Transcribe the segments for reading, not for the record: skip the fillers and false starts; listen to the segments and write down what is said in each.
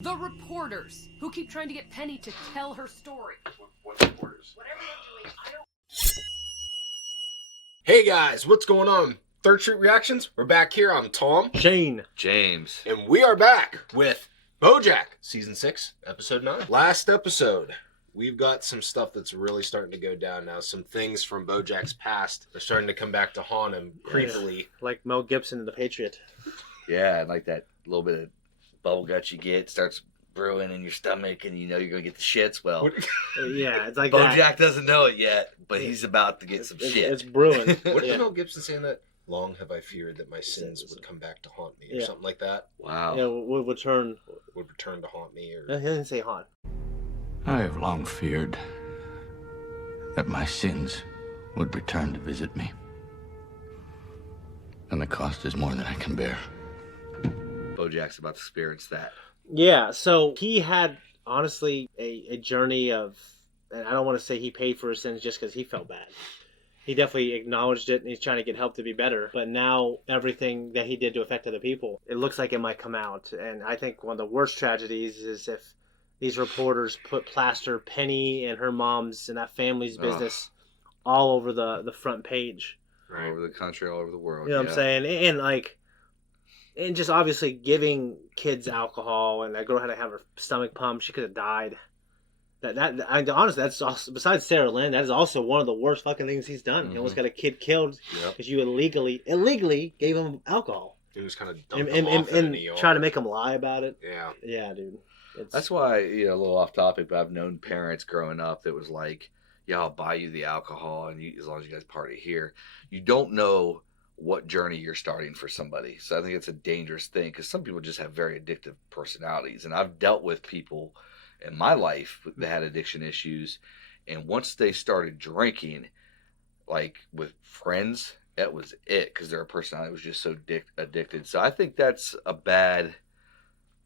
The reporters who keep trying to get Penny to tell her story. What reporters? Whatever they're doing, I don't... Hey guys, what's going on? Third Street Reactions? We're back here. I'm Tom. Shane. James. And we are back with BoJack, Season 6, Episode 9. Last episode, we've got some stuff that's really starting to go down now. Some things from BoJack's past are starting to come back to haunt him creepily. Like Mel Gibson in The Patriot. Yeah, and like that little bit of bubble gut you get starts brewing in your stomach, and you know you're going to get the shits. Well, Yeah, it's like BoJack that. doesn't know it yet, but he's about to get some shit. It's brewing. What is Yeah. Mel Gibson saying that? Long have I feared that my sins would come back to haunt me, or Yeah. something like that. Wow. Yeah, would return. Would return to haunt me, or... He didn't say haunt. I have long feared that my sins would return to visit me. And the cost is more than I can bear. BoJack's about to experience that. Yeah, so he had, honestly, a journey of, and I don't want to say he paid for his sins just because he felt bad. He definitely acknowledged it, and he's trying to get help to be better. But now, everything that he did to affect other people, it looks like it might come out. And I think one of the worst tragedies is if these reporters plaster Penny and her mom's and that family's business all over the front page. All over the country, all over the world. You know what I'm saying? And just obviously giving kids alcohol, and that girl had to have her stomach pumped. She could have died. Honestly, that's also, besides Sarah Lynn, that is also one of the worst fucking things he's done. Mm-hmm. He almost got a kid killed because you illegally gave him alcohol. He was kind of dumped him off in the try to make him lie about it. Yeah. Yeah, dude. That's why, a little off topic, but I've known parents growing up that was like, yeah, I'll buy you the alcohol and as long as you guys party here. You don't know what journey you're starting for somebody. So I think it's a dangerous thing because some people just have very addictive personalities. And I've dealt with people in my life that had addiction issues. And once they started drinking, like with friends, that was it because their personality was just so addicted. So I think that's a bad,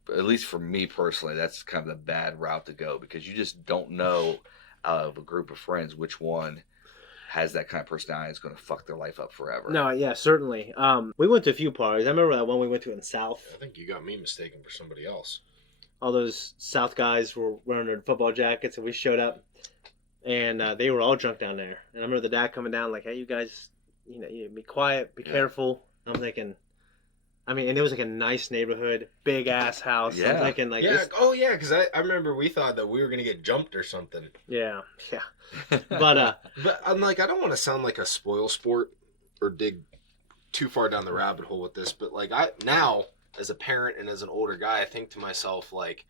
at least for me personally, that's kind of the bad route to go because you just don't know out of a group of friends which one has that kind of personality that's going to fuck their life up forever. No, yeah, certainly. We went to a few parties. I remember that one we went to in the South. I think you got me mistaken for somebody else. All those South guys were wearing their football jackets, and we showed up, and they were all drunk down there. And I remember the dad coming down like, "Hey, you guys, you be quiet, be careful." I'm thinking, and it was like a nice neighborhood, big ass house. Yeah. I'm thinking like, because I remember we thought that we were gonna get jumped or something. yeah. But I'm like, I don't want to sound like a spoil sport or dig too far down the rabbit hole with this, but like now as a parent and as an older guy, I think to myself like,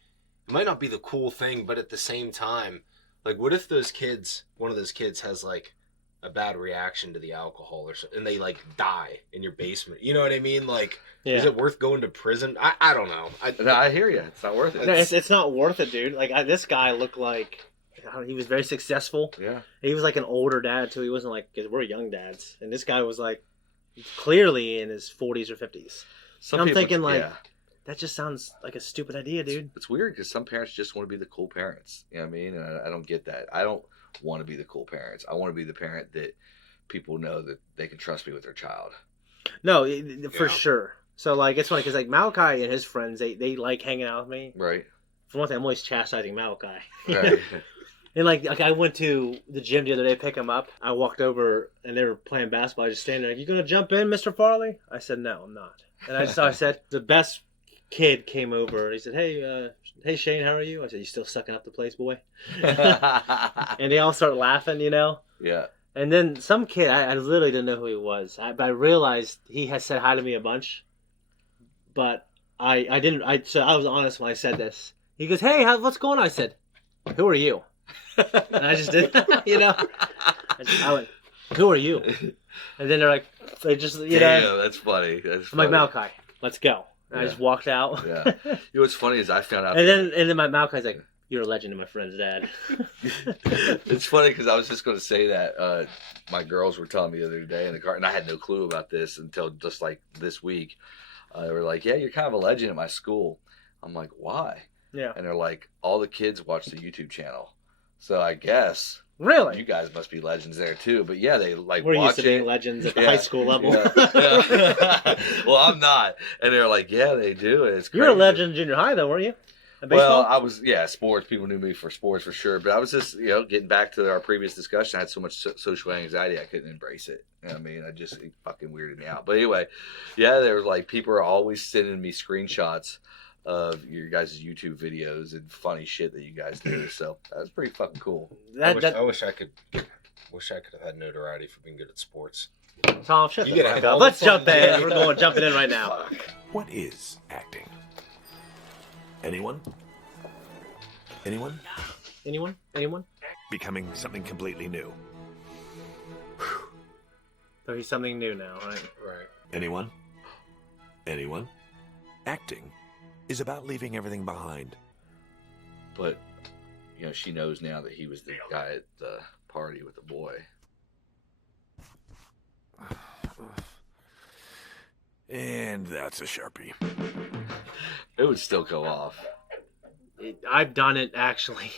it might not be the cool thing, but at the same time, like, what if one of those kids has like a bad reaction to the alcohol or something, and they like die in your basement? You know what I mean? Like, is it worth going to prison? I don't know. I hear you. It's not worth it. no, it's not worth it, dude. Like this guy looked like. He was very successful. Yeah. He was like an older dad too. He wasn't like, because we're young dads, and this guy was like clearly in his 40s or 50s. I'm thinking like, that just sounds like a stupid idea, dude. It's weird because some parents just want to be the cool parents. You know what I mean? And I don't get that. I don't want to be the cool parents. I want to be the parent that people know that they can trust me with their child. No, for sure. So like, it's funny because like Malachi and his friends, they like hanging out with me. Right. For one thing, I'm always chastising Malachi. Right. And like I went to the gym the other day to pick him up. I walked over and they were playing basketball. I just standing there. You gonna jump in, Mr. Farley? I said no, I'm not. And I said the best kid came over. He said, hey Shane, how are you? I said, you still sucking up the place, boy? And they all started laughing, Yeah. And then some kid, I literally didn't know who he was. But I realized he had said hi to me a bunch. But I didn't. So I was honest when I said this. He goes, hey, what's going on? I said, who are you? And I just did, I went, who are you? And then they're like, Damn, that's funny. I'm like, Malachi, let's go. And I just walked out. Yeah. You know what's funny is I found out. And then my Malachi's like, you're a legend to my friend's dad. It's funny because I was just going to say that. My girls were telling me the other day in the car, and I had no clue about this until just like this week. They were like, yeah, you're kind of a legend at my school. I'm like, why? Yeah. And they're like, all the kids watch the YouTube channel. So I guess really you guys must be legends there too. But yeah, they like we're watch used to being it. legends at the high school level. Yeah. Well, I'm not. And they're like, yeah, they do. And it's crazy. You're a legend in junior high though, weren't you? Baseball? Well, I was sports. People knew me for sports for sure, but I was just getting back to our previous discussion. I had so much social anxiety I couldn't embrace it. You know what I mean, it fucking weirded me out. But anyway, there was like people are always sending me screenshots of your guys' YouTube videos and funny shit that you guys do. So that was pretty fucking cool. I wish I could have had notoriety for being good at sports. Tom, shut You the gotta fuck have up. all Let's the fun. jump in. We're jumping in right now. What is acting? Anyone? Anyone? Anyone? Anyone? Becoming something completely new. So he's something new now, right? Right. Anyone? Anyone? Acting is about leaving everything behind. But she knows now that he was the guy at the party with the boy. And that's a Sharpie. It would still go off. I've done it actually,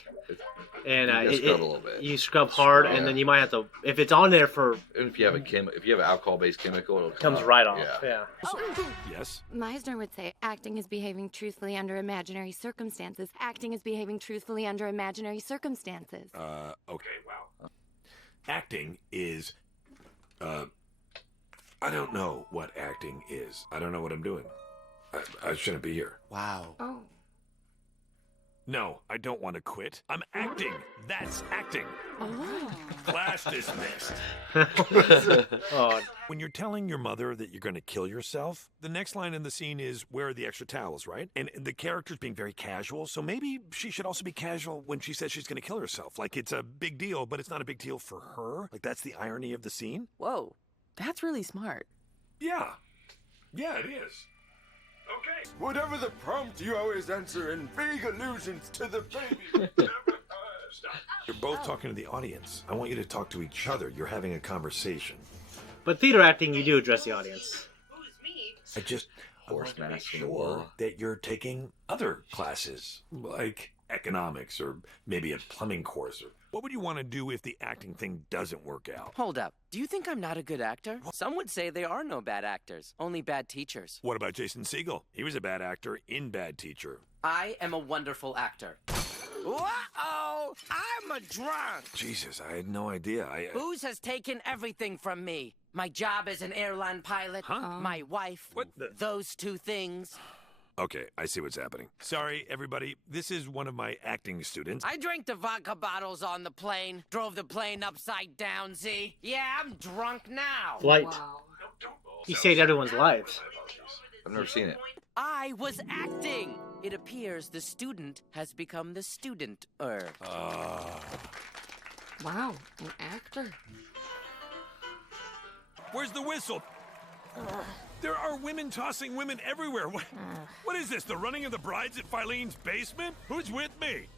and You scrub a little bit. you scrub hard, and then you might have to if it's on there for Even if you have if you have an alcohol-based chemical, it'll comes up. right off. Yeah. Yeah. Yes? Meisner would say acting is behaving truthfully under imaginary circumstances. Acting is behaving truthfully under imaginary circumstances. Okay, wow. Acting is, I don't know what acting is. I don't know what I'm doing. I shouldn't be here. Wow. Oh. No, I don't want to quit. I'm acting. That's acting. Oh. Class dismissed. Oh, When you're telling your mother that you're going to kill yourself, the next line in the scene is, where are the extra towels, right? And the character's being very casual, so maybe she should also be casual when she says she's going to kill herself. Like, it's a big deal, but it's not a big deal for her. Like, that's the irony of the scene. Whoa. That's really smart. Yeah. Yeah, it is. Okay. Whatever the prompt, you always answer in vague allusions to the baby. You're both talking to the audience. I want you to talk to each other. You're having a conversation. but theater acting, you do address the audience. I want to make master sure that you're taking other classes, like economics or maybe a plumbing course. Or what would you want to do if the acting thing doesn't work out? Hold up. Do you think I'm not a good actor? Some would say there are no bad actors, only bad teachers. What about Jason Segel? He was a bad actor in Bad Teacher. I am a wonderful actor. Uh-oh! I'm a drunk! Jesus, I had no idea. Booze has taken everything from me. My job as an airline pilot, Huh? my wife, What the- those two things. Okay, I see what's happening. Sorry, everybody. This is one of my acting students. I drank the vodka bottles on the plane, drove the plane upside down, Z. Yeah, I'm drunk now. Flight. You saved everyone's lives. I've never seen it. I was acting. It appears the student has become the student-er. Wow, an actor. Where's the whistle? There are women tossing women everywhere. What is this, the running of the brides at Filene's basement? Who's with me?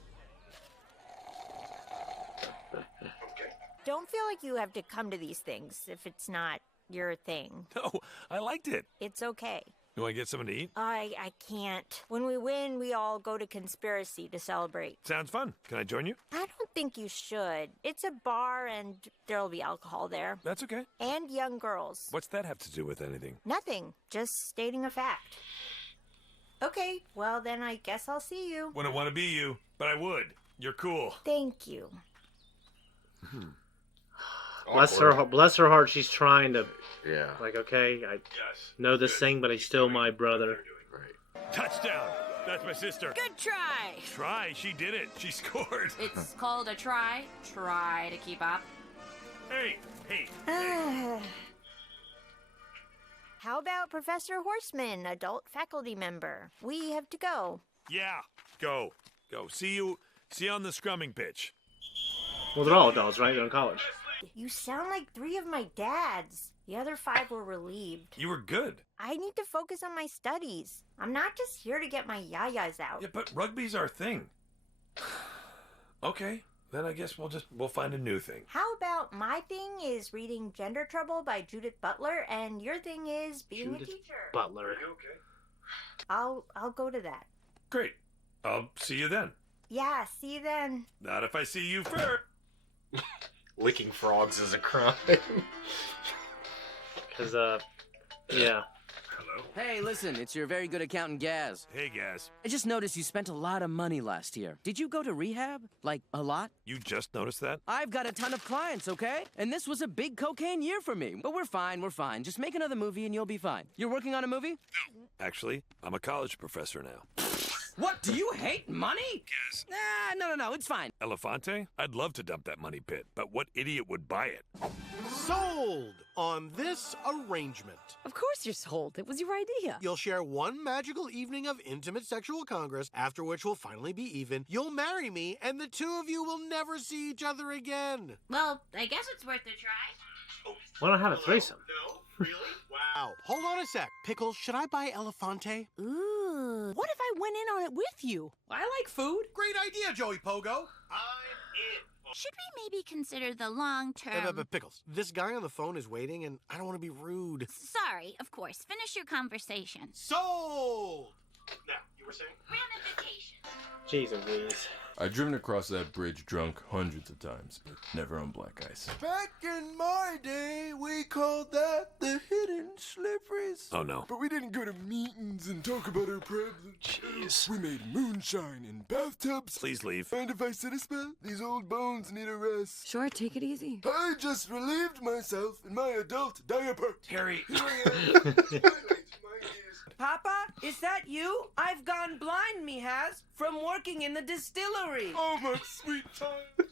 Don't feel like you have to come to these things if it's not your thing. No, I liked it. It's okay. You want to get something to eat? I can't. When we win, we all go to Conspiracy to celebrate. Sounds fun. Can I join you? I don't think you should. It's a bar and there'll be alcohol there. That's okay. And young girls. What's that have to do with anything? Nothing. Just stating a fact. Okay, well then I guess I'll see you. Wouldn't want to be you, but I would. You're cool. Thank you. Bless her heart. She's trying to, Yeah. like, okay, I Yes. know this thing, but he's still my brother. Right. Touchdown. That's my sister. Good try. Try. She did it. She scored. It's called a try. Try to keep up. Hey. How about Professor Horseman, adult faculty member? We have to go. Yeah. Go. See you on the scrumming pitch. Well, they're all adults, right? They're in college. You sound like 3 of my dads. The other 5 were relieved. You were good. I need to focus on my studies. I'm not just here to get my yayas out. Yeah, but rugby's our thing. Okay. Then I guess we'll find a new thing. How about my thing is reading Gender Trouble by Judith Butler, and your thing is being a teacher? Butler. Okay. I'll go to that. Great. I'll see you then. Yeah, see you then. Not if I see you first. Licking frogs is a crime. Because, yeah. Hello. Hey, listen, it's your very good accountant, Gaz. Hey, Gaz. I just noticed you spent a lot of money last year. Did you go to rehab? Like, a lot? You just noticed that? I've got a ton of clients, okay? And this was a big cocaine year for me. But we're fine. Just make another movie and you'll be fine. You're working on a movie? No. Actually, I'm a college professor now. What, do you hate money? Yes. No, it's fine. Elefante? I'd love to dump that money pit, but what idiot would buy it? Sold on this arrangement. Of course you're sold. It was your idea. You'll share one magical evening of intimate sexual congress, after which we'll finally be even. You'll marry me, and the two of you will never see each other again. Well, I guess it's worth a try. Why not have a threesome? No? Really? Wow. Hold on a sec. Pickles, should I buy Elefante? Ooh. What if I went in on it with you? I like food. Great idea, Joey Pogo. Should we maybe consider the long-term... Pickles, this guy on the phone is waiting, and I don't want to be rude. Sorry, of course. Finish your conversation. Sold! Now, you were saying? Ramifications. Jeez Louise. I've driven across that bridge drunk hundreds of times, but never on black ice. Back in my day, we called that the hidden slipperies. Oh, no. But we didn't go to meetings and talk about our problems. Jeez. We made moonshine in bathtubs. Please leave. Mind if I sit a spell? These old bones need a rest. Sure, take it easy. I just relieved myself in my adult diaper. Harry. Here I am. Papa, is that you? I've gone blind, me has, from working in the distillery. Oh, my sweet child.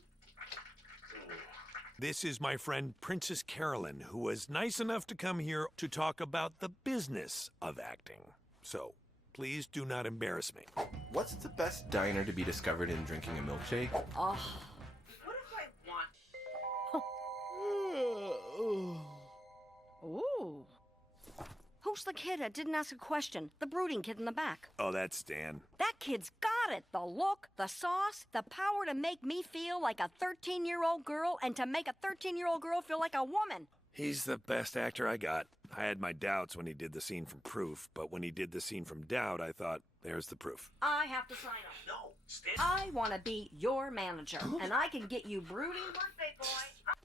This is my friend Princess Carolyn, who was nice enough to come here to talk about the business of acting. So, please do not embarrass me. What's the best diner to be discovered in drinking a milkshake? Oh. What if I want... Ooh. Who's the kid that didn't ask a question? The brooding kid in the back. Oh, that's Stan. That kid's got it. The look, the sauce, the power to make me feel like a 13-year-old girl and to make a 13-year-old girl feel like a woman. He's the best actor I got. I had my doubts when he did the scene from Proof, but when he did the scene from Doubt, I thought, there's the proof. I have to sign up. No, Stan. I want to be your manager, and I can get you brooding birthday boy.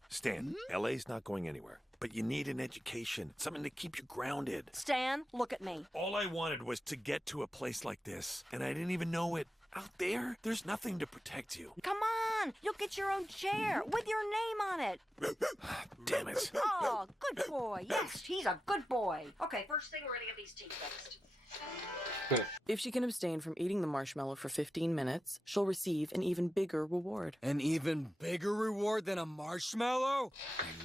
Stan, LA's not going anywhere. But you need an education, something to keep you grounded. Stan, look at me. All I wanted was to get to a place like this, and I didn't even know it. Out there, there's nothing to protect you. Come on, you'll get your own chair with your name on it. Damn it. Oh, good boy. Yes, he's a good boy. Okay, first thing, we're gonna get these teeth fixed. If she can abstain from eating the marshmallow for 15 minutes, she'll receive an even bigger reward. An even bigger reward than a marshmallow?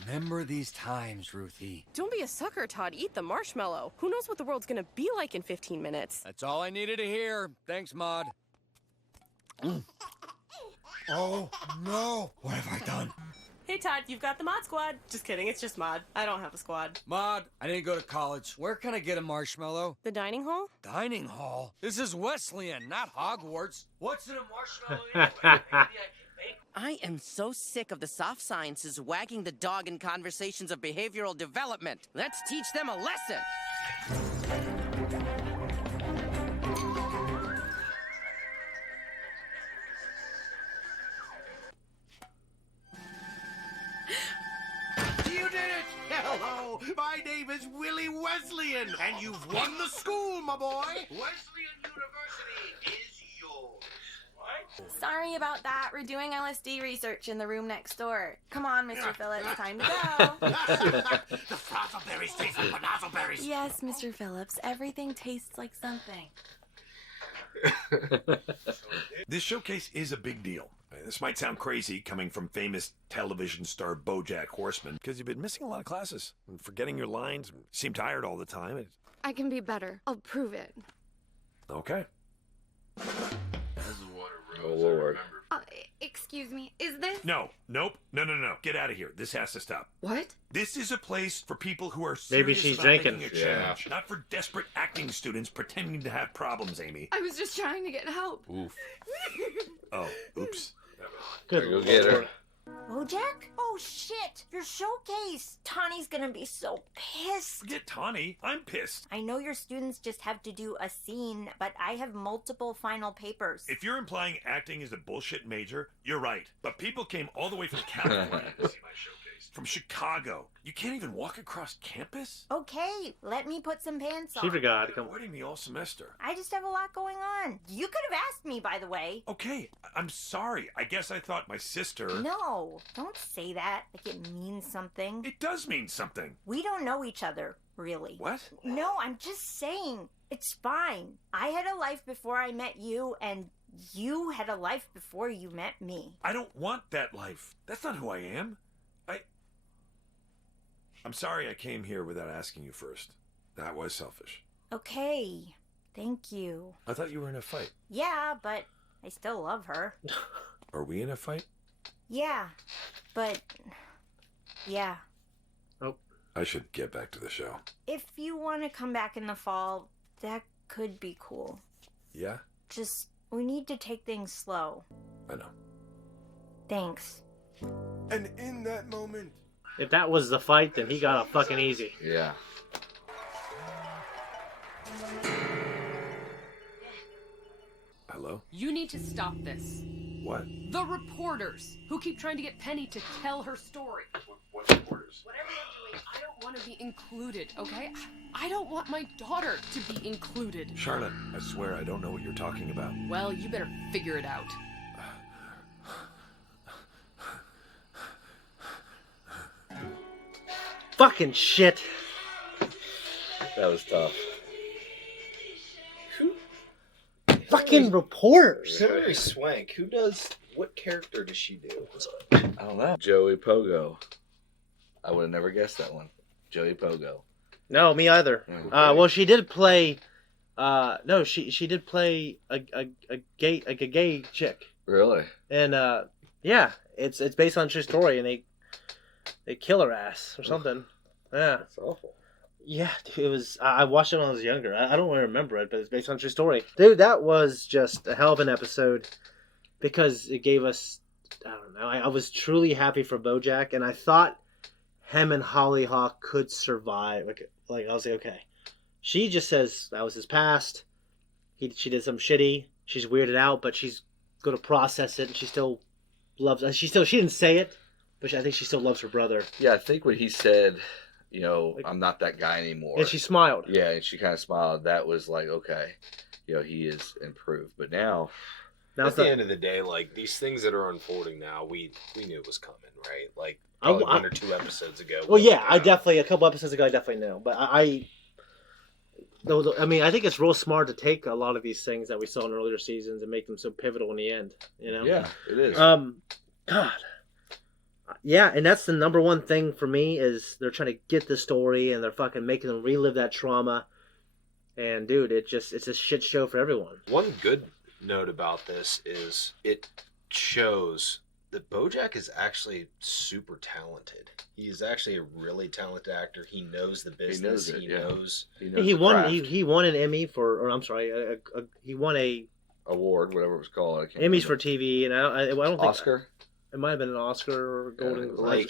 Remember these times, Ruthie. Don't be a sucker, Todd. Eat the marshmallow. Who knows what the world's gonna be like in 15 minutes? That's all I needed to hear. Thanks, Maud. Oh, no. What have I done? Hey, Todd, you've got the Mod Squad. Just kidding, it's just Mod. I don't have a squad. Maud, I didn't go to college. Where can I get a marshmallow? The dining hall? Dining hall? This is Wesleyan, not Hogwarts. What's in a marshmallow anyway? Maybe I can make... I am so sick of the soft sciences wagging the dog in conversations of behavioral development. Let's teach them a lesson. You did it! Hello, my name is Willie Wesleyan, and you've won the school, my boy. Wesleyan University is yours. What? Sorry about that. We're doing LSD research in the room next door. Come on, Mr. Phillips, time to go. The frazzleberries taste like banazleberries. Yes, Mr. Phillips, everything tastes like something. This showcase is a big deal. This might sound crazy coming from famous television star BoJack Horseman, because you've been missing a lot of classes and forgetting your lines and seem tired all the time. I can be better. I'll prove it. Okay. Oh, Lord. Excuse me, is this... No. Get out of here. This has to stop. What? This is a place for people who are Maybe serious she's about drinking. making a change, not for desperate acting students pretending to have problems, Amy. I was just trying to get help. Oof. Oh, oops. Good. Go get her. BoJack? Oh, shit. Your showcase. Tawny's gonna be so pissed. Forget Tawny. I'm pissed. I know your students just have to do a scene, but I have multiple final papers. If you're implying acting is a bullshit major, you're right. But people came all the way from California to see my showcase. From Chicago. You can't even walk across campus? Okay, let me put some pants on. She forgot to come. Avoiding me all semester. I just have a lot going on. You could have asked me, by the way. Okay, I'm sorry. I guess I thought my sister... No, don't say that like it means something. It does mean something. We don't know each other, really. What? No, I'm just saying. It's fine. I had a life before I met you, and you had a life before you met me. I don't want that life. That's not who I am. I'm sorry I came here without asking you first. That was selfish. Okay, thank you. I thought you were in a fight. Yeah, but I still love her. Are we in a fight? Yeah, but... yeah. Oh. I should get back to the show. If you want to come back in the fall, that could be cool. Yeah? Just, we need to take things slow. I know. Thanks. And in that moment... If that was the fight, then he got a fucking easy. Yeah. Hello? You need to stop this. What? The reporters who keep trying to get Penny to tell her story. What reporters? Whatever they're doing, I don't want to be included, okay? I don't want my daughter to be included. Charlotte, I swear I don't know what you're talking about. Well, you better figure it out. Fucking shit. That was tough. Fucking reporters. Hilary Swank. Who does... What character does she do? I don't know. Joey Pogo. I would have never guessed that one. Joey Pogo. No, me either. Okay. Well, she did play... no, she did play a gay chick. Really? And, yeah, it's based on a true story, and they kill her ass or something. Yeah. That's awful. Yeah, dude, it was. I watched it when I was younger. I don't really remember it, but it's based on a true story. Dude, that was just a hell of an episode because it gave us. I don't know. I was truly happy for BoJack, and I thought him and Hollyhock could survive. Like I was like, okay, she just says that was his past. She did some shitty. She's weirded out, but she's going to process it, and she still loves. She didn't say it, but I think she still loves her brother. Yeah, I think when he said, you know, I'm not that guy anymore. And she smiled. Yeah, and she kind of smiled. That was like, okay, you know, he is improved. But now at the end of the day, like, these things that are unfolding now, we knew it was coming, right? Like, probably 1 or 2 episodes ago. Well, yeah, a couple episodes ago, I definitely knew. But I mean, I think it's real smart to take a lot of these things that we saw in earlier seasons and make them so pivotal in the end, you know? Yeah, it is. God. Yeah, and that's the number one thing for me is they're trying to get the story and they're fucking making them relive that trauma. And dude, it's a shit show for everyone. One good note about this is it shows that BoJack is actually super talented. He's actually a really talented actor. He knows the business. He knows He won an Emmy he won a award, whatever it was called. Emmys for TV, and I don't think Oscar. It might have been an Oscar or Golden Globe.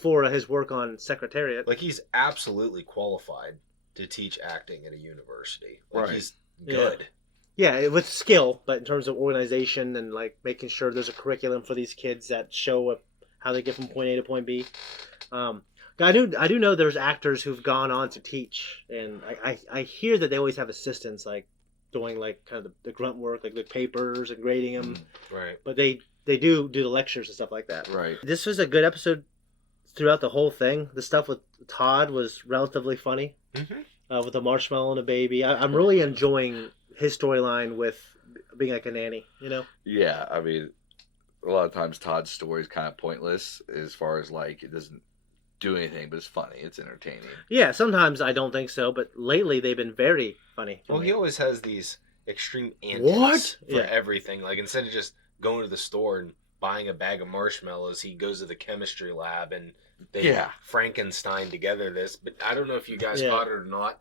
For his work on Secretariat. Like, he's absolutely qualified to teach acting at a university. Like, right. He's good. Yeah, with skill, but in terms of organization and like making sure there's a curriculum for these kids that show how they get from point A to point B. I do know there's actors who've gone on to teach, and I hear that they always have assistants like doing like kind of the grunt work, like the papers and grading them. Right. But they do the lectures and stuff like that. Right. This was a good episode throughout the whole thing. The stuff with Todd was relatively funny. Mm-hmm. With the marshmallow and the baby. I'm really enjoying his storyline with being like a nanny, you know? Yeah, I mean, a lot of times Todd's story is kind of pointless as far as like it doesn't do anything, but it's funny. It's entertaining. Yeah, sometimes I don't think so, but lately they've been very funny. Well, he always has these extreme antics for everything. Like, instead of just going to the store and buying a bag of marshmallows, he goes to the chemistry lab and they Frankenstein together this. But I don't know if you guys caught it or not.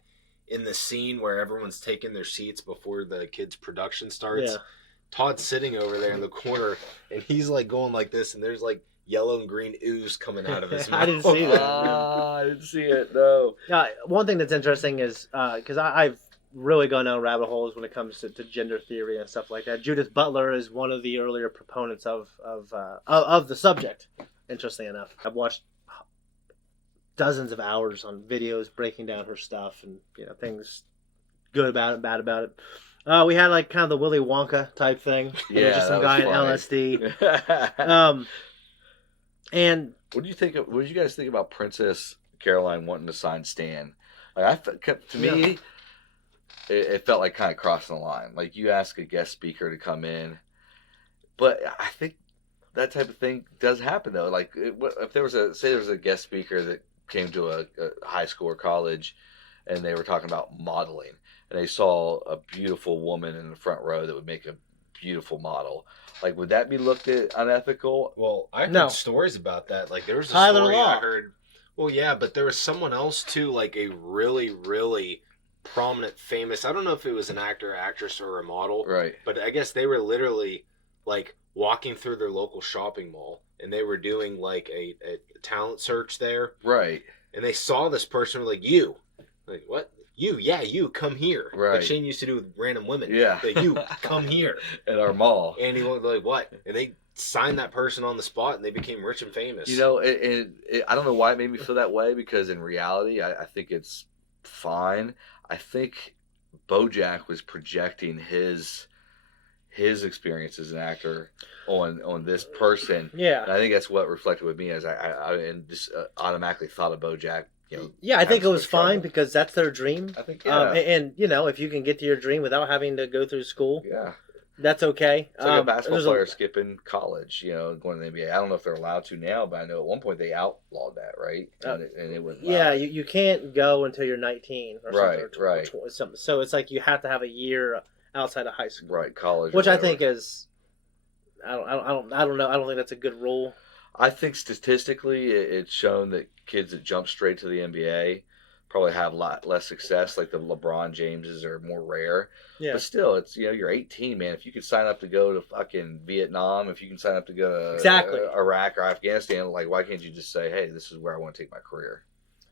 In the scene where everyone's taking their seats before the kids' production starts, Todd's sitting over there in the corner and he's like going like this, and there's like yellow and green ooze coming out of his mouth. I didn't see that. I didn't see it, no. One thing that's interesting is, because I've really gone down rabbit holes when it comes to gender theory and stuff like that. Judith Butler is one of the earlier proponents of the subject, interestingly enough. I've watched dozens of hours on videos breaking down her stuff and things good about it, bad about it. We had like kind of the Willy Wonka type thing. Yeah, just some that guy was in funny. LSD. And what do you think? What did you guys think about Princess Caroline wanting to sign Stan? Like, to me, it felt like kind of crossing the line. Like, you ask a guest speaker to come in, but I think that type of thing does happen though. Like, if there was a guest speaker that came to a high school or college, and they were talking about modeling, and they saw a beautiful woman in the front row that would make a beautiful model. Like, would that be looked at unethical? Well, I heard stories about that. Like, there was a Tyler story Law. I heard. Well, yeah, but there was someone else too, like a really, really prominent, famous. I don't know if it was an actor, actress, or a model. Right. But I guess they were literally like walking through their local shopping mall, and they were doing like a talent search there. Right. And they saw this person, were like, you, like, what? You come here. Right. Like Shane used to do with random women. Yeah. Like, you come here. At our mall. And he was like, what? And they signed that person on the spot, and they became rich and famous. You know, I don't know why it made me feel that way, because in reality, I think it's fine. I think BoJack was projecting his experience as an actor on this person. Yeah. And I think that's what reflected with me, as I just automatically thought of BoJack. Yeah, I think it was fine because that's their dream. I think, yeah. And if you can get to your dream without having to go through school, yeah, that's okay. It's like a basketball player skipping college, going to the NBA. I don't know if they're allowed to now, but I know at one point they outlawed that, right? And it was yeah, you can't go until you're 19 or right, something. Right. Something. So it's like you have to have a year outside of high school. Right, college. Which I think is, I don't know. I don't think that's a good rule. I think statistically, it's shown that kids that jump straight to the NBA probably have a lot less success. Like the LeBron Jameses are more rare. Yeah. But still, it's you're 18, man. If you could sign up to go to fucking Vietnam, if you can sign up to go to exactly Iraq or Afghanistan, like, why can't you just say, hey, this is where I want to take my career?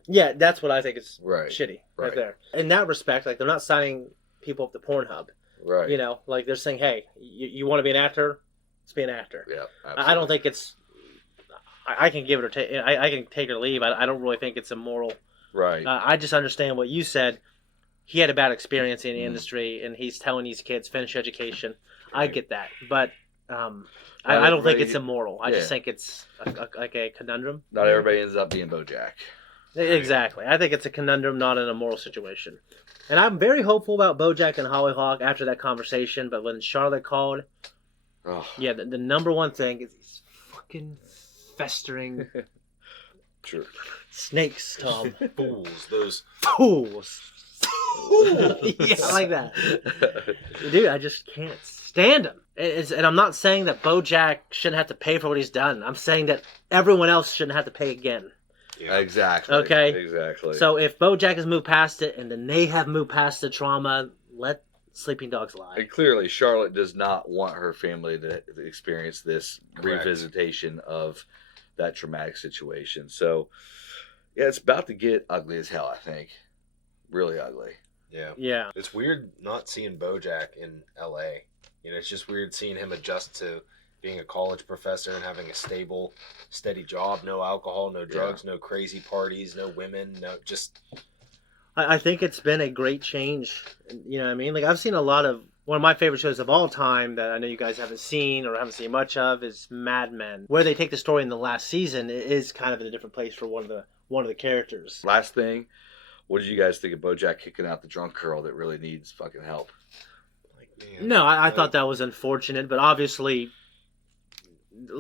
Yeah, that's what I think is right. Shitty right there. In that respect, like, they're not signing people up to Pornhub. Right. Like, they're saying, hey, you want to be an actor? Let's be an actor. Yeah. I don't think it's. I can give it or take. I can take it or leave. I don't really think it's immoral. Right. I just understand what you said. He had a bad experience in the industry, and he's telling these kids finish education. Right. I get that, but I don't think it's immoral. I just think it's like a conundrum. Not everybody ends up being BoJack. Exactly. I think it's a conundrum, not an immoral situation. And I'm very hopeful about BoJack and Hollyhock after that conversation. But when Charlotte called, yeah, the number one thing is these fucking festering snakes, Tom. Fools, those fools. Yeah, I like that, dude. I just can't stand him. And I'm not saying that BoJack shouldn't have to pay for what he's done. I'm saying that everyone else shouldn't have to pay again. Yeah. Exactly. Okay. Exactly. So if BoJack has moved past it, and then they have moved past the trauma, let sleeping dogs lie. And clearly, Charlotte does not want her family to experience this revisitation of that traumatic situation. So, yeah, it's about to get ugly as hell, I think. Really ugly. Yeah. Yeah. It's weird not seeing BoJack in LA. It's just weird seeing him adjust to being a college professor and having a stable, steady job, no alcohol, no drugs, no crazy parties, no women, no just... I think it's been a great change. You know what I mean? Like, I've seen a lot of... One of my favorite shows of all time that I know you guys haven't seen or haven't seen much of is Mad Men. Where they take the story in the last season, it is kind of in a different place for one of the characters. Last thing, what did you guys think of BoJack kicking out the drunk girl that really needs fucking help? No, I thought that was unfortunate, but obviously,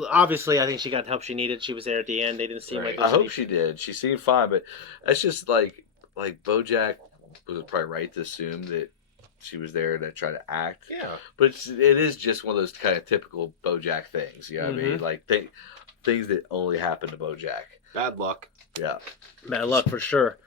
I think she got the help she needed. She was there at the end. They didn't seem like... I hope she did. She seemed fine, but it's just like BoJack was probably right to assume that she was there to try to act. Yeah. But it is just one of those kind of typical BoJack things. You know what I mean? Like things that only happen to BoJack. Bad luck. Yeah. Bad luck for sure.